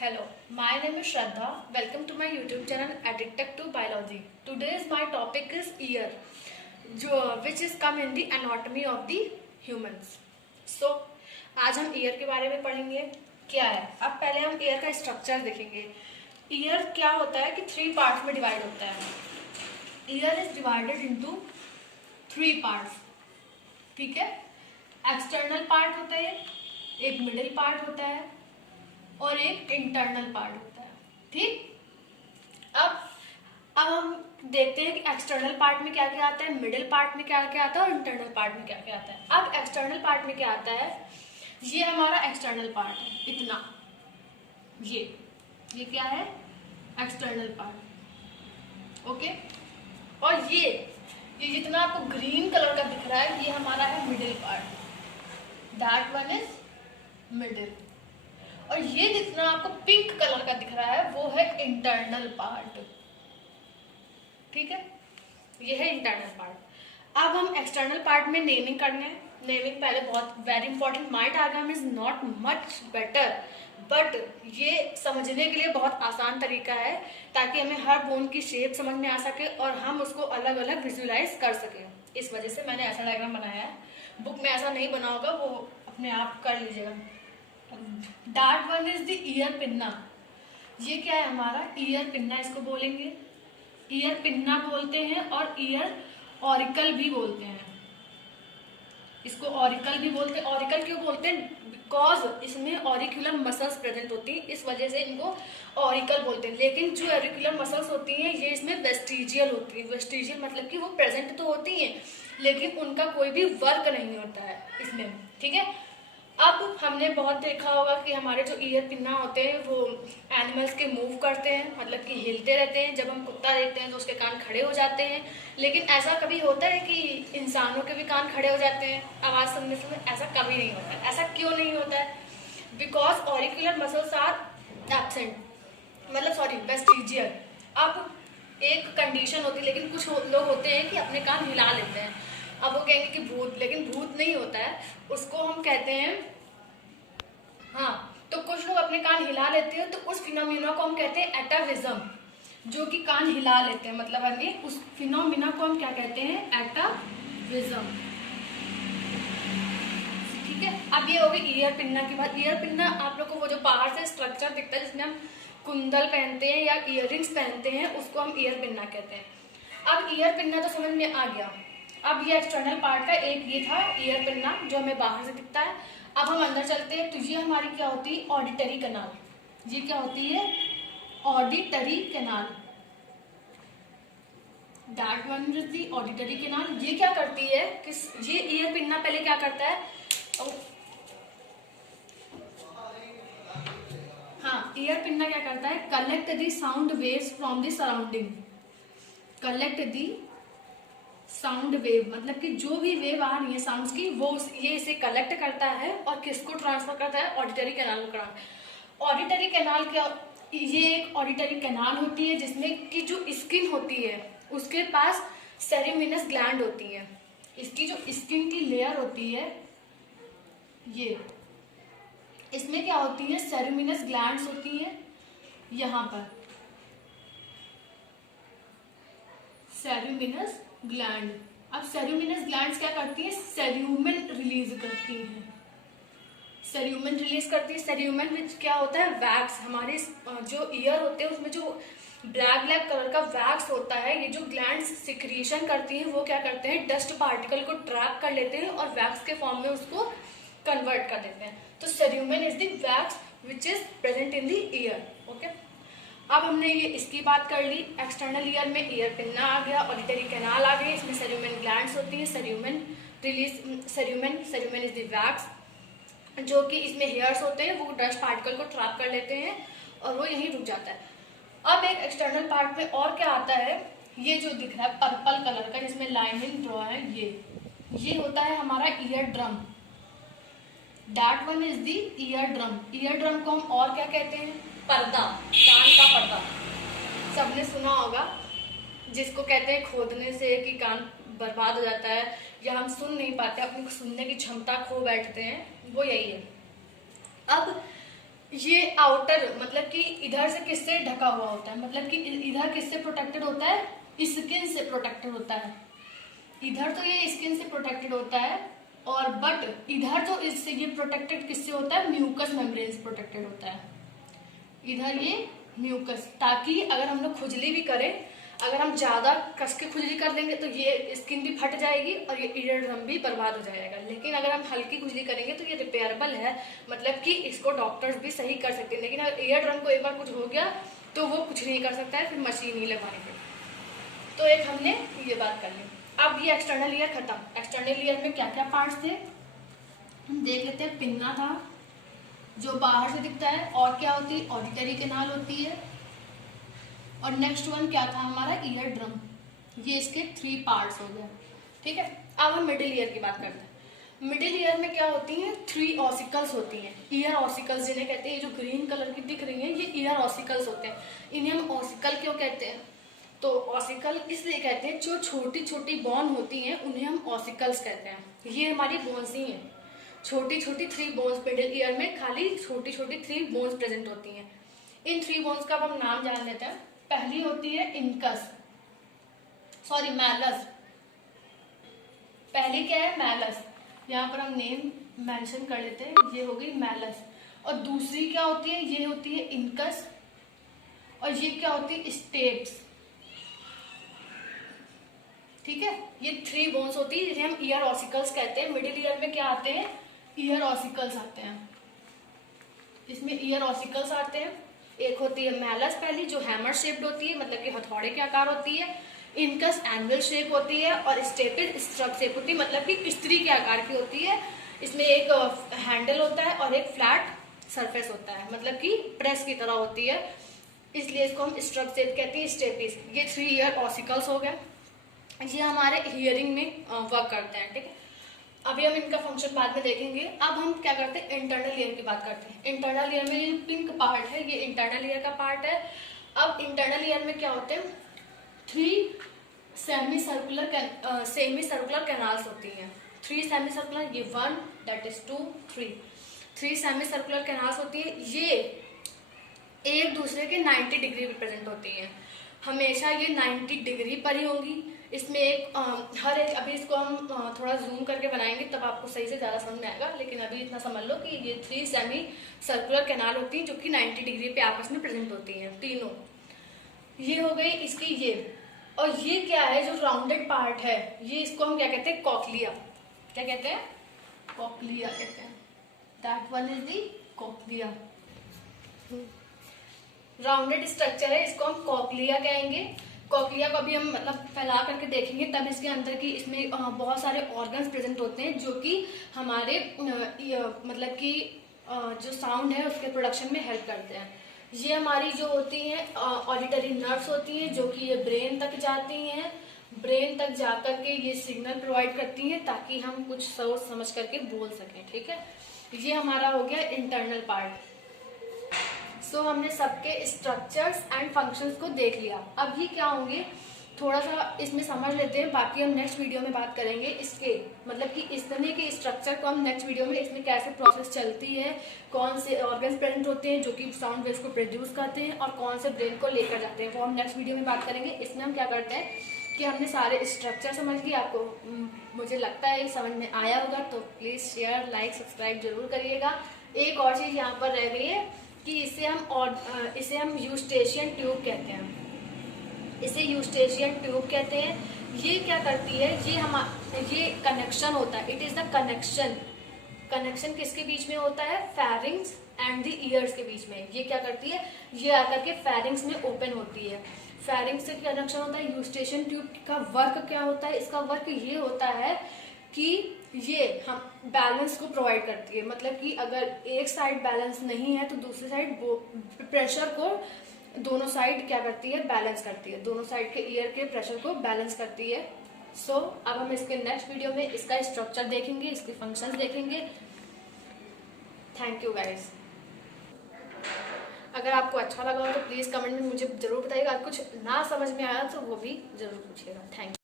Hello, my name is Shraddha. Welcome to my YouTube channel Addicted to Biology. Today's my topic is ear, which is come in the anatomy of the humans. So, आज हम year के बारे में पढ़ेंगे. क्या है? अब पहले हम ईयर का स्ट्रक्चर देखेंगे. ईयर क्या होता है कि 3 पार्ट्स में डिवाइड होता है. Year is divided into 3 parts. ठीक है. एक्सटर्नल पार्ट होता है, एक मिडिल पार्ट होता है और एक इंटरनल पार्ट होता है. ठीक. अब हम देखते हैं कि एक्सटर्नल पार्ट में क्या क्या आता है, मिडिल पार्ट में क्या क्या आता है और इंटरनल पार्ट में क्या क्या आता है. अब एक्सटर्नल पार्ट में क्या आता है, ये हमारा एक्सटर्नल पार्ट है. इतना ये क्या है, एक्सटर्नल पार्ट. ओके. और ये जितना आपको ग्रीन कलर का दिख रहा है, ये हमारा है middle part. That one is middle. और ये जितना आपको पिंक कलर का दिख रहा है, वो है इंटरनल पार्ट. ठीक है. ये है इंटरनल पार्ट. अब हम एक्सटर्नल पार्ट में नेमिंग करने हैं. नेमिंग पहले बहुत very important. My diagram is not much better, but ये समझने के लिए बहुत आसान तरीका है, ताकि हमें हर बोन की शेप समझ में आ सके और हम उसको अलग अलग विजुअलाइज कर सके. इस वजह से मैंने ऐसा डायग्राम बनाया है. बुक में ऐसा नहीं बना होगा, वो अपने आप कर लीजिएगा. That one is the ear pinna. ये क्या है हमारा ईयर पिन्ना, इसको बोलेंगे. ईयर पिन्ना बोलते हैं और ईयर ऑरिकल भी बोलते हैं. इसको ऑरिकल भी बोलते हैं. ऑरिकल क्यों बोलते हैं? बिकॉज इसमें ऑरिकुलर मसल्स प्रेजेंट होती हैं, इस वजह से इनको ऑरिकल बोलते हैं. लेकिन जो ऑरिकुलर मसल्स होती हैं, ये इसमें वेस्टिजियल होती है. वेस्टिजियल मतलब कि वो प्रेजेंट तो होती हैं, लेकिन उनका कोई भी वर्क नहीं होता है इसमें. ठीक है. अब हमने बहुत देखा होगा कि हमारे जो ईयर पिन्ना होते हैं वो एनिमल्स के मूव करते हैं, मतलब कि हिलते रहते हैं. जब हम कुत्ता देखते हैं तो उसके कान खड़े हो जाते हैं. लेकिन ऐसा कभी होता है कि इंसानों के भी कान खड़े हो जाते हैं आवाज़ सुनने से? ऐसा कभी नहीं होता है. ऐसा क्यों नहीं होता है? Because auricular muscles are absent, मतलब सॉरी वेस्टिजियल. अब एक कंडीशन होती है, लेकिन कुछ लोग होते हैं कि अपने कान हिला लेते हैं. अब वो कहेंगे कि भूत, लेकिन भूत नहीं होता है. उसको हम कहते हैं, हाँ, तो कुछ लोग अपने कान हिला लेते हैं, तो उस फिनोमिना को हम कहते हैं एटाविज्म, जो कि कान हिला लेते हैं. मतलब उस फिनोमिना को हम क्या कहते हैं? एटाविज्म. ठीक है. अब ये होगी ईयर पिन्ना की बात. ईयर पिन्ना आप लोग को वो जो बाहर से स्ट्रक्चर दिखता है, जिसमें हम कुंडल पहनते हैं या इयररिंग्स पहनते हैं, उसको हम ईयर पिन्ना कहते हैं. अब ईयर पिन्ना तो समझ में आ गया. अब ये एक्सटर्नल पार्ट का एक ये था ईयर पिन्ना, जो हमें बाहर से दिखता है. अब हम अंदर चलते हैं, तो ये हमारी क्या होती है? Auditory canal. ये क्या होती है? Auditory canal. That one is the auditory canal. ये क्या करती है कि ये ईयर पिन्ना पहले क्या करता है? हाँ, ईयर पिन्ना क्या करता है? Collect the sound waves from the surrounding. Collect the sound wave, मतलब कि जो भी वेव आ रही है साउंड्स की, वो ये इसे कलेक्ट करता है और किसको ट्रांसफर करता है? ऑडिटरी कैनाल को. ऑडिटरी कैनाल क्या? ये एक ऑडिटरी कैनाल होती है जिसमें कि जो स्किन होती है उसके पास सेरेमिनस ग्लैंड होती है. इसकी जो स्किन की लेयर होती है, ये इसमें क्या होती है? सेरेमिनस ग्लैंड्स होती है. यहाँ पर सेरेमिनस ग्लैंड. अब सेरेमिनस ग्लैंड्स क्या करती है? सेर्यूमेन रिलीज करती है. सेर्यूमेन रिलीज करती है. सेर्यूमेन विच क्या होता है? वैक्स. हमारे जो ईयर होते हैं उसमें जो ब्लैक ब्लैक कलर का वैक्स होता है, ये जो ग्लैंड्स सिक्रीशन करती हैं, वो क्या करते हैं? डस्ट पार्टिकल को ट्रैप कर लेते हैं और वैक्स के फॉर्म में उसको कन्वर्ट कर देते हैं. तो cerumen is the wax which is present in the ear. Okay. अब हमने ये इसकी बात कर ली. एक्सटर्नल ईयर में ईयर पिन्ना आ गया, ऑडिटरी कैनाल आ गई, इसमें सेर्यूमेन ग्लैंड्स होती हैं. सेर्यूमेन इज द वैक्स, जो कि इसमें हेयर्स होते हैं, वो डस्ट पार्टिकल को ट्रैप कर लेते हैं और वो यहीं रुक जाता है. अब एक एक्सटर्नल पार्ट में और क्या आता है? ये जो दिख रहा है पर्पल कलर का, जिसमें लाइनिंग ड्रॉ है, ये होता है हमारा ear drum. That one is the ear drum. Ear drum को हम और क्या कहते हैं? पर्दा. कान का पर्दा. सबने सुना होगा, जिसको कहते हैं खोदने से कि कान बर्बाद हो जाता है या हम सुन नहीं पाते, अपनी सुनने की क्षमता खो बैठते हैं, वो यही है. अब ये आउटर मतलब कि इधर से किससे ढका हुआ होता है, मतलब कि इधर किससे प्रोटेक्टेड होता है, स्किन से प्रोटेक्टेड होता है। इधर तो ये स्किन से प्रोटेक्टेड होता है, और बट इधर तो इससे ये प्रोटेक्टेड किससे होता है, म्यूकस मेम्ब्रेन से प्रोटेक्टेड होता है। इधर ये म्यूकस, ताकि अगर हम लोग खुजली भी करें, अगर हम ज्यादा कस के खुजली कर देंगे तो ये स्किन भी फट जाएगी और ये ईयर ड्रम भी बर्बाद हो जाएगा। लेकिन अगर हम हल्की खुजली करेंगे तो ये रिपेयरेबल है, मतलब कि इसको डॉक्टर्स भी सही कर सकते हैं। लेकिन अगर ईयर ड्रम को एक बार कुछ हो गया तो वो कुछ नहीं कर सकता है, फिर मशीन ही लगवाएंगे। तो एक हमने ये बात कर ली। अब ये एक्सटर्नल ईयर खत्म। एक्सटर्नल ईयर में क्या क्या पार्ट्स थे हम देख लेते हैं। पिन्ना था जो बाहर से दिखता है, और क्या होती है, ऑडिटरी कैनाल होती है, और नेक्स्ट वन क्या था हमारा, ईयर ड्रम। ये इसके 3 पार्ट्स हो गए। ठीक है, अब हम मिडिल ईयर की बात करते हैं। मिडिल ईयर में क्या होती हैं, 3 ऑसिकल्स होती हैं, ईयर ऑसिकल्स जिन्हें कहते हैं। ये जो ग्रीन कलर की दिख रही हैं ये ईयर ऑसिकल्स होते हैं। इन्हें हम ऑसिकल क्यों कहते हैं, तो ऑसिकल इसलिए कहते हैं जो छोटी छोटी बोन होती हैं उन्हें हम ऑसिकल्स कहते हैं। ये हमारी बोन्स ही हैं, छोटी छोटी 3 बोन्स। मिडिल ईयर में खाली छोटी छोटी 3 बोन्स प्रेजेंट होती हैं। इन 3 बोन्स का अब हम नाम जान लेते हैं। पहली होती है मैलस। पहली क्या है, मैलस। यहाँ पर हम नेम मेंशन कर लेते हैं, ये हो गई मैलस। और दूसरी क्या होती है, ये होती है इनकस, और ये क्या होती है, स्टेप्स। ठीक है, ये 3 बोन्स होती है जिन्हें हम ईयर ऑसिकल्स कहते हैं। मिडिल ईयर में क्या आते हैं, ईयर ऑसिकल्स आते हैं। इसमें ईयर ऑसिकल्स आते हैं। एक होती है मैलस पहली, जो हैमर शेप्ड होती है, मतलब कि हथौड़े के आकार होती है। इनकस एनुअल शेप होती है, और स्टेपिड स्ट्रक शेप होती है, मतलब कि किस्त्री के आकार की होती है। इसमें एक हैंडल होता है और एक फ्लैट सरफेस होता है, मतलब कि प्रेस की तरह होती है, इसलिए इसको हम स्ट्रक शेप कहते हैं, स्टेपिस। ये 3 ईयर ऑसिकल्स हो गए, ये हमारे हियरिंग में वर्क करते हैं। ठीक है, अभी हम इनका फंक्शन बाद में देखेंगे। अब हम क्या करते हैं, इंटरनल ईयर की बात करते हैं। इंटरनल ईयर में ये पिंक पार्ट है, ये इंटरनल ईयर का पार्ट है। अब इंटरनल ईयर में क्या होते हैं, 3 सेमी सर्कुलर कैनाल्स होती हैं। 3 सेमी सर्कुलर, ये 1 that is 2 3 semi circular canals होती है। ये एक दूसरे के 90 डिग्री रिप्रेजेंट होती हैं। हमेशा ये 90 डिग्री पर ही होंगी। इसमें एक हर एक, अभी इसको हम थोड़ा जूम करके बनाएंगे तब आपको सही से ज़्यादा समझ में आएगा, लेकिन अभी इतना समझ लो कि ये 3 सेमी सर्कुलर कैनाल होती हैं जो कि 90 डिग्री पे आपस में प्रेजेंट होती हैं तीनों। ये हो गई इसकी ये। और ये क्या है, जो राउंडेड पार्ट है, ये इसको हम क्या कहते हैं, कॉक्लिया। क्या कहते हैं, कॉक्लिया कहते हैं। That one is the cochlea. Rounded structure है, इसको हम कॉक्लिया कहेंगे। कॉक्लिया को अभी हम मतलब फैला करके देखेंगे तब इसके अंदर की, इसमें बहुत सारे ऑर्गन्स प्रेजेंट होते हैं जो कि हमारे मतलब कि जो साउंड है उसके प्रोडक्शन में हेल्प करते हैं। ये हमारी जो होती हैं ऑडिटरी नर्व्स होती हैं, जो कि ये ब्रेन तक जाती हैं। ब्रेन तक जाकर के ये सिग्नल प्रोवाइड करती हैं ताकि हम कुछ सोच समझ करके बोल सकें। ठीक है, ये हमारा हो गया इंटरनल पार्ट। सो हमने सबके स्ट्रक्चर्स एंड फंक्शंस को देख लिया। अब ये क्या होंगे, थोड़ा सा इसमें समझ लेते हैं, बाकी हम नेक्स्ट वीडियो में बात करेंगे इसके, मतलब कि इस तरह के स्ट्रक्चर को हम नेक्स्ट वीडियो में, इसमें कैसे प्रोसेस चलती है, कौन से ऑर्गन्स प्रेजेंट होते हैं जो कि साउंड वेव्स को प्रोड्यूस करते हैं, और कौन से ब्रेन को लेकर जाते हैं, वो हम नेक्स्ट वीडियो में बात करेंगे। इसमें हम क्या करते हैं कि हमने सारे स्ट्रक्चर समझ लिया। आपको मुझे लगता है समझ में आया होगा, तो प्लीज़ शेयर, लाइक, सब्सक्राइब जरूर करिएगा। एक और चीज़ यहाँ पर रह गई है कि इसे हम यूस्टेशियन ट्यूब कहते हैं। इसे यूस्टेशियन ट्यूब कहते हैं। ये क्या करती है, ये कनेक्शन होता है, इट इज द कनेक्शन किसके बीच में होता है, फेरिंग्स एंड द ईयर्स के बीच में। ये क्या करती है, ये आकर के फेरिंग्स में ओपन होती है। फेरिंग्स से कनेक्शन होता है। यूस्टेशियन ट्यूब का वर्क क्या होता है, इसका वर्क ये होता है कि ये हम बैलेंस को प्रोवाइड करती है, मतलब कि अगर एक साइड बैलेंस नहीं है तो दूसरी साइड प्रेशर को, दोनों साइड क्या करती है, बैलेंस करती है, दोनों साइड के ईयर के प्रेशर को बैलेंस करती है। सो अब हम इसके नेक्स्ट वीडियो में इसका स्ट्रक्चर देखेंगे, इसके फंक्शंस देखेंगे। Thank you guys. अगर आपको अच्छा लगा हो तो प्लीज़ कमेंट में मुझे जरूर बताइएगा। कुछ ना समझ में आया तो वो भी जरूर पूछिएगा। Thank you.